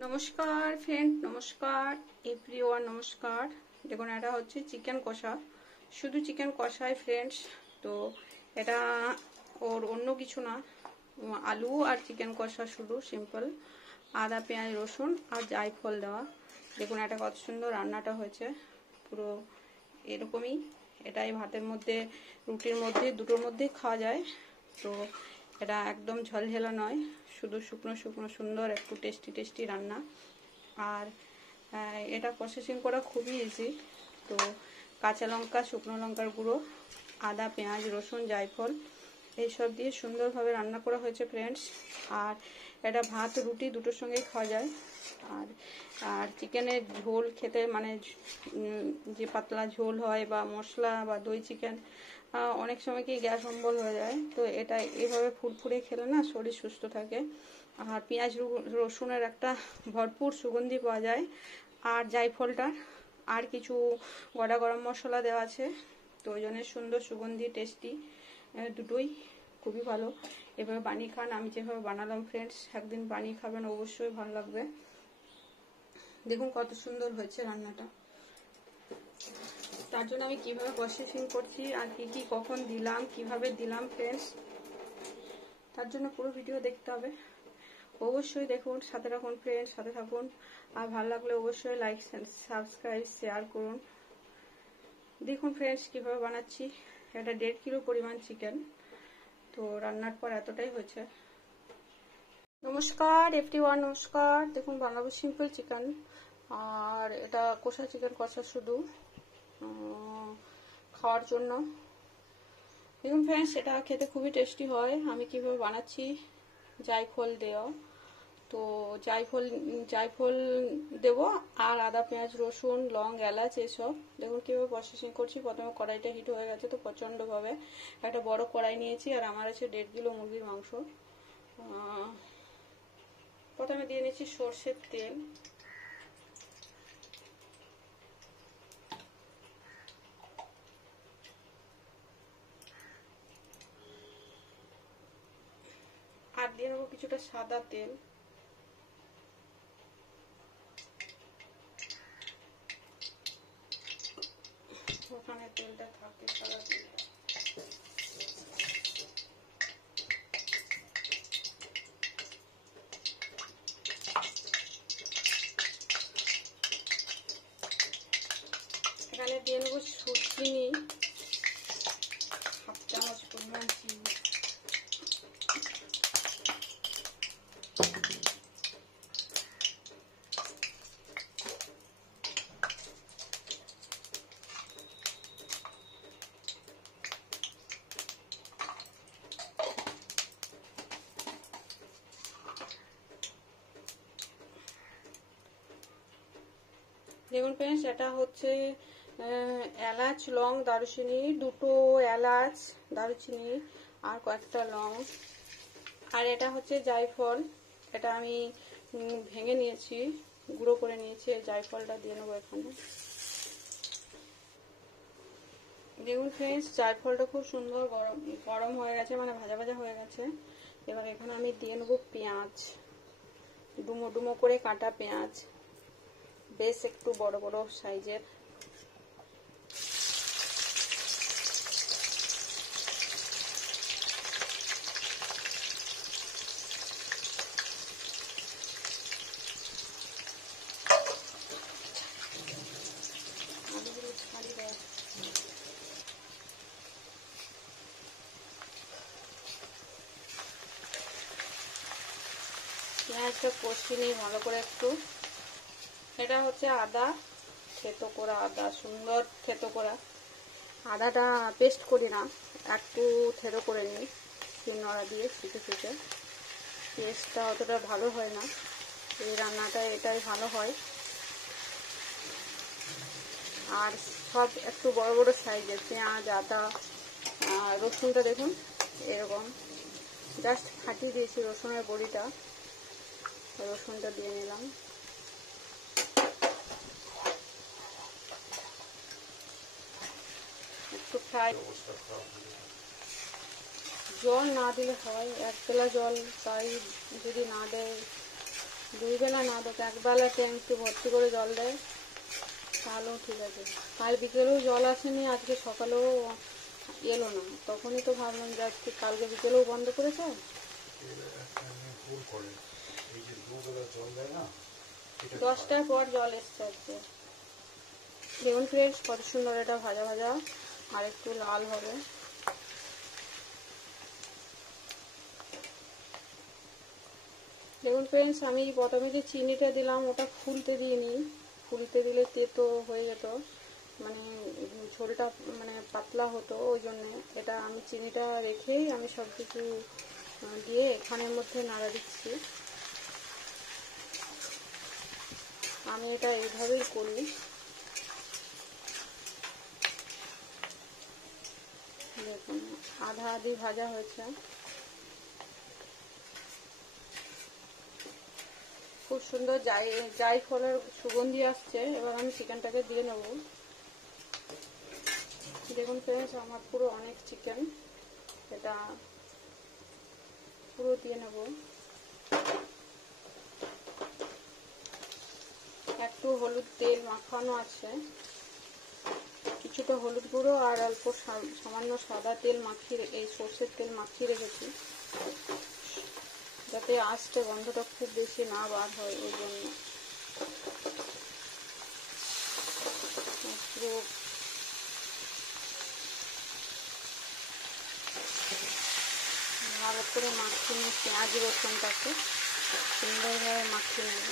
নমস্কার ফ্রেন্ড, নমস্কার এভরিওয়ান, নমস্কার। দেখুন, এটা হচ্ছে চিকেন কষা, শুধু চিকেন কষাই ফ্রেন্ডস। তো এটা ওর অন্য কিছু না, আলু আর চিকেন কষা, শুধু সিম্পল আদা পেঁয়াজ রসুন আর জায়ফল দেওয়া। দেখুন এটা কত সুন্দর রান্নাটা হয়েছে, পুরো এরকমই। এটাই ভাতের মধ্যে, রুটির মধ্যে, দুটোর মধ্যেই খাওয়া যায়। তো এটা একদম ঝলঝেলা নয়, শুধু শুকনো শুকনো সুন্দর একটু টেস্টি টেস্টি রান্না। আর এটা প্রসেসিং করা খুবই ইজি। তো কাঁচা লঙ্কা, শুকনো লঙ্কার গুঁড়ো, আদা পেঁয়াজ রসুন জায়ফল এইসব দিয়ে সুন্দরভাবে রান্না করা হয়েছে ফ্রেন্ডস। আর এটা ভাত রুটি দুটোর সঙ্গেই খাওয়া যায়। আর আর চিকেনের ঝোল খেতে, মানে যে পাতলা ঝোল হয় বা মশলা বা দই চিকেন, অনেক সময় কি গ্যাস অম্বল হয়ে যায়। তো এটা এভাবে ফুরফুরে খেলে না শরীর সুস্থ থাকে। আর পেঁয়াজ রসুনের একটা ভরপুর সুগন্ধি পাওয়া যায়। আর জায়ফলটা আর কিছু গোটা গরম মশলা দেওয়া আছে, তো ওই জন্য সুন্দর সুগন্ধি টেস্টি দুটোই খুবই ভালো। এভাবে বানিয়ে খান, আমি যেভাবে বানালাম ফ্রেন্ডস, একদিন বানিয়ে খাবেন, অবশ্যই ভালো লাগবে। দেখুন কত সুন্দর হয়েছে রান্নাটা। তার জন্য আমি কিভাবে প্রসেসিং করছি আর কি কি কখন দিলাম, কিভাবে দিলাম ফ্রেন্ডস, তার জন্য পুরো ভিডিও দেখতে হবে। অবশ্যই দেখুন, সাথে রাখুন ফ্রেন্ডস, সাথে থাকুন। আর ভালো লাগলে অবশ্যই লাইক সাবস্ক্রাইব শেয়ার করুন। দেখুন ফ্রেন্ডস কিভাবে বানাচ্ছি। এটা 1.5 কিলো পরিমাণ চিকেন। তো রান্নার পর এতটাই হয়েছে। নমস্কার এভরিওয়ান, নমস্কার। দেখুন বানাবো সিম্পল চিকেন, আর এটা কষা চিকেন কষা, শুধু খাওয়ার জন্য। দেখুন ফ্রেন্ডস, এটা খেতে খুবই টেস্টি হয়। আমি কিভাবে বানাচ্ছি, জায়ফল দেওয়া, তো জায়ফল দেবো, আর আদা পেঁয়াজ রসুন লং এলাচ এসব। দেখুন কীভাবে প্রসেসিং করছি। প্রথমে কড়াইটা হিট হয়ে গেছে, তো প্রচণ্ডভাবে একটা বড় কড়াই নিয়েছি, আর আমার আছে 1.5 কিলো মুরগির মাংস। প্রথমে দিয়ে নিচ্ছি সর্ষের তেল, আর দিয়ে নেবো কিছুটা সাদা তেল। ওখানে তেলটা থাকে, সাদা তেলটা। এখানে দিয়ে নেবো চিনি, 1/2 চামচ পরিমাণ চিনি। দেখুন ফ্রেন্ডস, এটা হচ্ছে এলাচ লং দারুচিনি, দুটো এলাচ দারুচিনি আর কয়েকটা লং। আর এটা হচ্ছে জায়ফল, এটা আমি ভেঙে নিয়েছি, গুঁড়ো করে নিয়েছি। এই জায়ফলটা দিয়ে নেবো এখানে। দেখুন ফ্রেন্ডস, জায়ফলটা খুব সুন্দর গরম হয়ে গেছে, মানে ভাজা ভাজা হয়ে গেছে। এবার এখানে আমি দিয়ে নেবো পেঁয়াজ, ডুমো ডুমো করে কাটা পেঁয়াজ, বেশ একটু বড় বড় সাইজের। পেঁয়াজটা কষিয়ে নিই ভালো করে একটু। এটা হচ্ছে আদা থেতো করা, আদা সুন্দর থেতো করা। আদাটা পেস্ট করি না, একটু থেতো করে নিই শিলনোড়া দিয়ে ছুটে ছুটে। পেস্টটা অতটা ভালো হয় না, এই রান্নাটা এটাই ভালো হয়। আর সব একটু বড় বড় সাইজের পেঁয়াজ আদা রসুনটা দেখুন এরকম জাস্ট ফাটিয়ে দিয়েছি রসুনের বড়িটা। রসুনটা দিয়ে নিলাম। একটু ফ্রাই, জল না দিলে হয়, 1 বেলা জল তাই যদি না দেয় দুই বেলা না তোকে একবেলা ট্যাঙ্কটি ভর্তি করে জল দেয় তাহলেও ঠিক আছে। কাল বিকেলেও জল আসেনি, আজকে সকালেও এলো না, তখনই তো ভাবলাম যে আজকে কালকে বিকেলেও বন্ধ করেছে। 10টার পর জল এসছে আজকে। দেখুন ফ্রেন্ডস কত সুন্দর এটা ভাজা ভাজা, আর একটু লাল হবে। দেখুন ফ্রেন্ডস আমি প্রথমে যে চিনিটা দিলাম ওটা ফুলতে দিইনি, ফুলতে দিলে তেতো হয়ে যেত, মানে ঝোলটা মানে পাতলা হতো, ওই জন্যে এটা আমি চিনিটা রেখেই আমি সব কিছু দিয়ে এখানের মধ্যে নাড়া দিচ্ছি। আমি এটা এইভাবেই করি। দেখুন আধা আধি ভাজা হয়েছে, খুব সুন্দর জায়ফলের সুগন্ধি আসছে। এবার আমি চিকেনটাকে দিয়ে নেব। দেখুন ফ্রেন্ডস আমার পুরো অনেক চিকেন, এটা পুরো দিয়ে নেব। একটু হলুদ তেল মাখানো আছে, কিছুটা হলুদ গুঁড়ো আর অল্প সামান্য সাদা তেল মাখিয়ে, এই সর্ষের তেল মাখিয়ে রেখেছি যাতে আঁচটা গন্ধটা খুব বেশি না বার হয়, ওই জন্য। পুরো ভালো করে মাখিয়ে নিয়ে পেঁয়াজ রসুনটাকে সুন্দরভাবে মাখিয়ে নেব।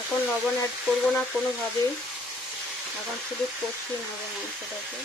এখন লবণ অ্যাড করবো না কোনোভাবেই, এখন শুধু কষিয়ে নেব মাংসটাকে।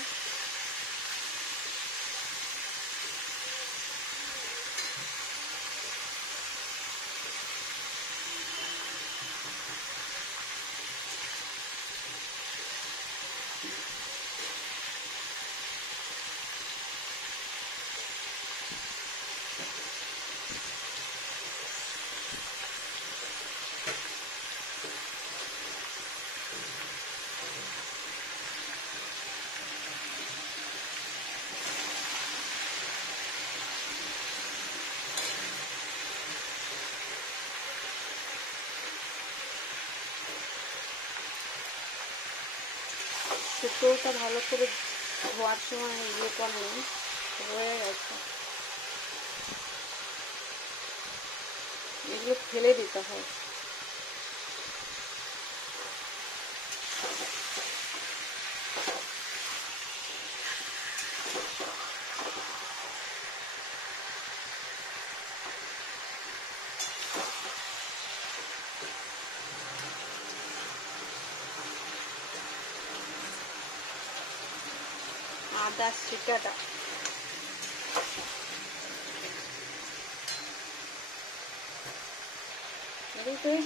শুক্তোটা ভালো করে ধোয়ার সময় ইয়ে করলেন, হয়ে গেছে, এগুলো ফেলে দিতে হয়। আদা ছিটাটা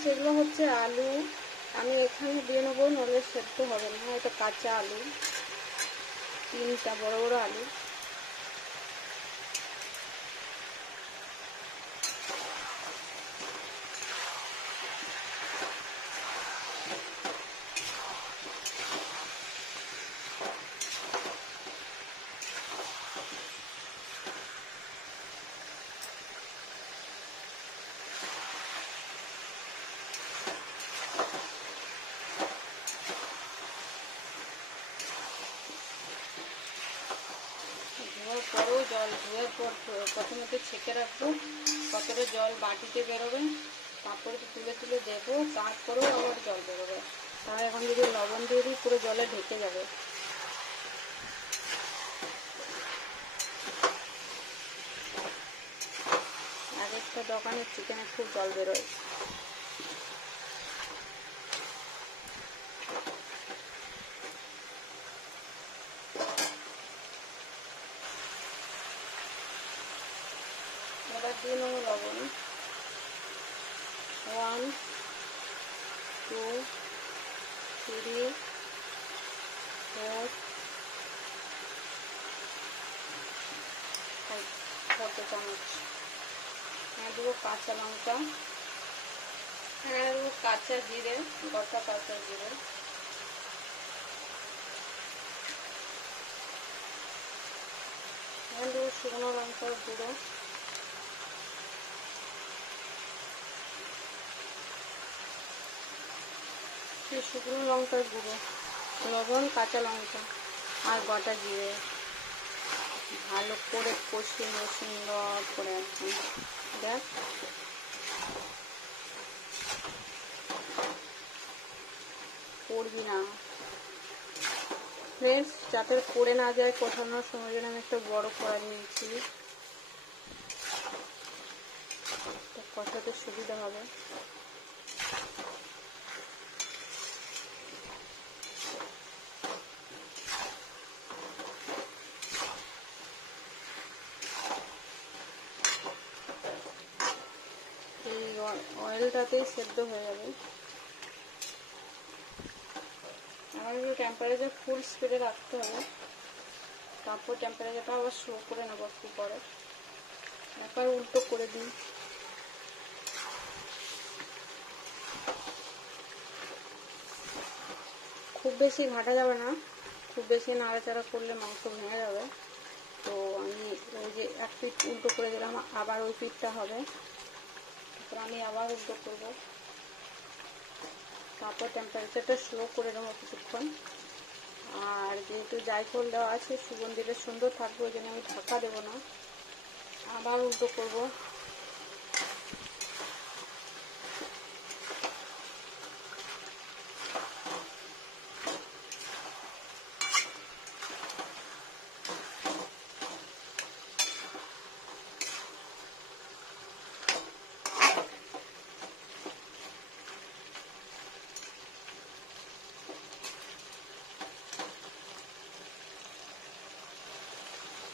সেগুলো হচ্ছে আলু, আমি এখানে দিয়ে নেবো, নইলে সেদ্ধ হবে না। এটা কাঁচা আলু, 3টা বড় বড় আলু। ধোয়ার পরেও জল, ধোয়ার পর প্রথমে তো ছেঁকে রাখবো, কতটা জল বাটিতে বেরোবে, তারপরে তুলে তুলে দেবো, তারপরেও আবার জল বেরোবে। তাহলে এখন যদি লবণ দিয়ে দিই পুরো জলে ঢেকে যাবে। এক একটা দোকানের চিকেনে খুব জল বেরোয়। এবার দিয়ে নেবো লবণ, 1 2 3 4 5 চামচ। দেবো কাঁচা লঙ্কা, দেবো কাঁচা জিরে, গোটা কাঁচা জিরে, এখান থেকে শুকনো লঙ্কার গুঁড়ো, শুকনো লঙ্কার গুঁড়ো, লবণ, কাঁচা লঙ্কা আর গোটা জিরে ভালো করে কষিয়ে নেব সুন্দর করে। একদম দেখ পড়বি না ফ্রেন্ডস, যাতে পড়ে না যায় কষানোর সময় জন্য আমি একটা বড় কড়াই নিয়েছি, কষাতে সুবিধা হবে। এই অয়েলটাতেই সেদ্ধ হয়ে যাবে। আমার একটু টেম্পারেচার ফুল স্পিডে রাখতে হবে, তারপর টেম্পারেচারটা আবার স্লো করে নেবো একটু পরে। একবার উল্টো করে দিই। খুব বেশি ঘাটা যাবে না, খুব বেশি নাড়াচাড়া করলে মাংস ভেঙে যাবে। তো আমি ওই যে এক পিঠ উল্টো করে দিলাম, আবার ওই পিঠটা হবে, তারপর আমি আবার উল্টো করবো, তারপর টেম্পারেচারটা স্লো করে নেবো কিছুক্ষণ। আর যেহেতু জায়ফল দেওয়া আছে সুগন্ধিটা সুন্দর থাকবে, ওই জন্য আমি ঢাকা দেবো না, আবার উল্টো করবো।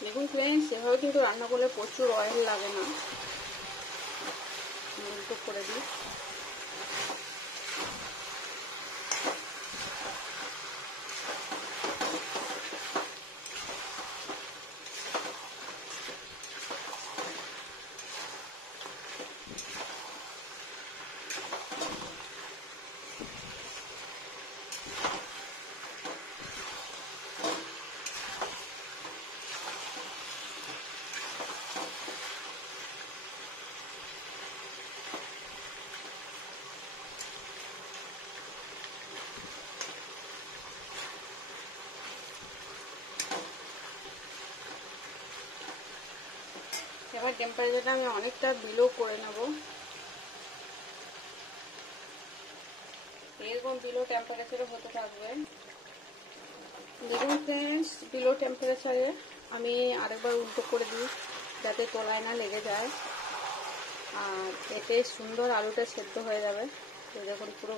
দেখুন ফ্রেন্ডস, এভাবে কিন্তু রান্না করলে প্রচুর অয়েল লাগে না। উল্টো করে দিই। এবার টেম্পারেচারটা আমি অনেকটা বিলো করে নেব, এরকম বিলো টেম্পারেচারে হতে থাকবে। দেখুন ফ্রেন্ডস, বিলো টেম্পারেচারে আমি আরেকবার উল্টো করে দিই যাতে তলায় না লেগে যায়, আর এতে সুন্দর আলুটা সেদ্ধ হয়ে যাবে। তো দেখুন পুরো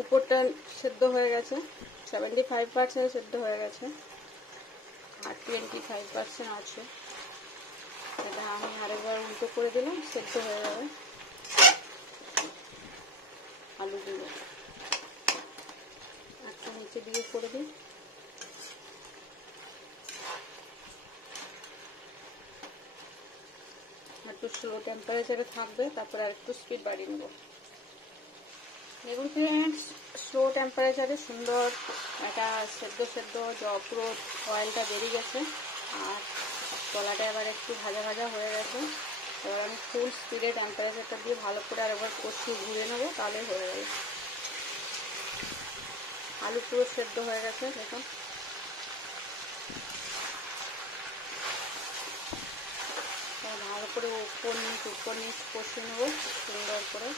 উপরটা সেদ্ধ হয়ে গেছে, 75% সেদ্ধ হয়ে গেছে, আর 25% আছে। এটা আমি আরেকবার উল্টো করে দিলাম, সেদ্ধ হয়ে যাবে আলুগুলো। একটা নিচে দিয়ে করে দিই। একটু স্লো টেম্পারেচারে থাকবে, তারপরে আর একটু স্পিড বাড়িয়ে নেব। দেখুন ফ্রেন্ডস, স্লো টেম্পারেচারে সুন্দর একটা সেদ্ধ সেদ্ধ পুরো অয়েলটা বেরিয়ে গেছে, আর তলাটা এবার একটু ভাজা ভাজা হয়ে গেছে। এবার আমি ফুল স্পিডে টেম্পারেচারটা দিয়ে ভালো করে আরেকবার কষিয়ে ঘুরে নেবো, তাহলে হয়ে যাবে। আলু পুরো সেদ্ধ হয়ে গেছে দেখুন। ভালো করে উপর নিচ কষিয়ে নেবো সুন্দর করে।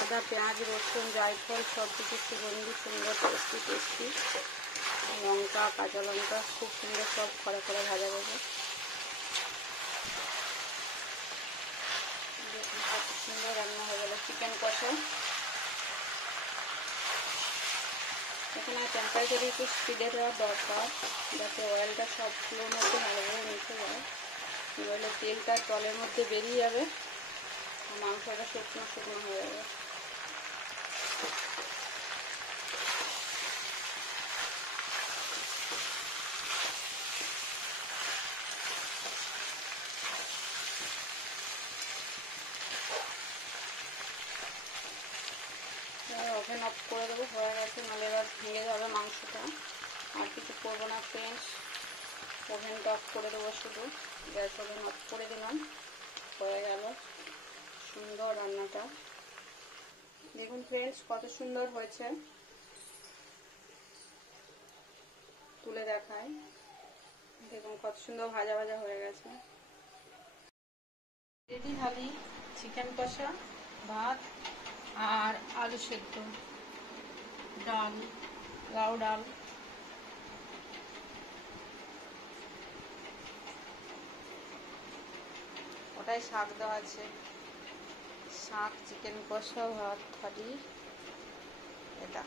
আদা, পেঁয়াজ, রসুন, জায়ফল সব কিছু সুগন্ধি সুন্দর টেস্টি টেস্টি, লঙ্কা, কাঁচা লঙ্কা খুব সুন্দর সব খড়া খড়া ভাজা গেছে। কত সুন্দর রান্না হয়ে গেল চিকেন কষা। এখানে টেম্পারেচার একটু স্পিডে দেওয়া দরকার, যাতে অয়েলটা সবগুলোর মধ্যে ভালোভাবে মিশে যায়, নইলে তেলটা জলের মধ্যে বেরিয়ে যাবে, মাংসটা শুকনো শুকনো হয়ে যাবে। ওভেন অফ করে দেবো, হয়ে গেছে, নাহলে এবার ভেঙে যাবে মাংসটা। আর কিছু করবো না ফ্রেন্ডস, ওভেনটা অফ করে দেবো, শুধু গ্যাস ওভেন অফ করে দিলাম, হয়ে গেল সুন্দর রান্নাটা। দেখুন ফ্রেন্ডস কত সুন্দর হয়েছে, তুলে দেখায়, দেখুন কত সুন্দর ভাজা ভাজা হয়ে গেছে। রেডি থালি চিকেন কষা, ভাত আর আলু সেদ্ধ, ডাল, লাউ ডাল। ওটাই শাক দেওয়া আছে, শাক, চিকেন কষা, ভাত থালি এটা।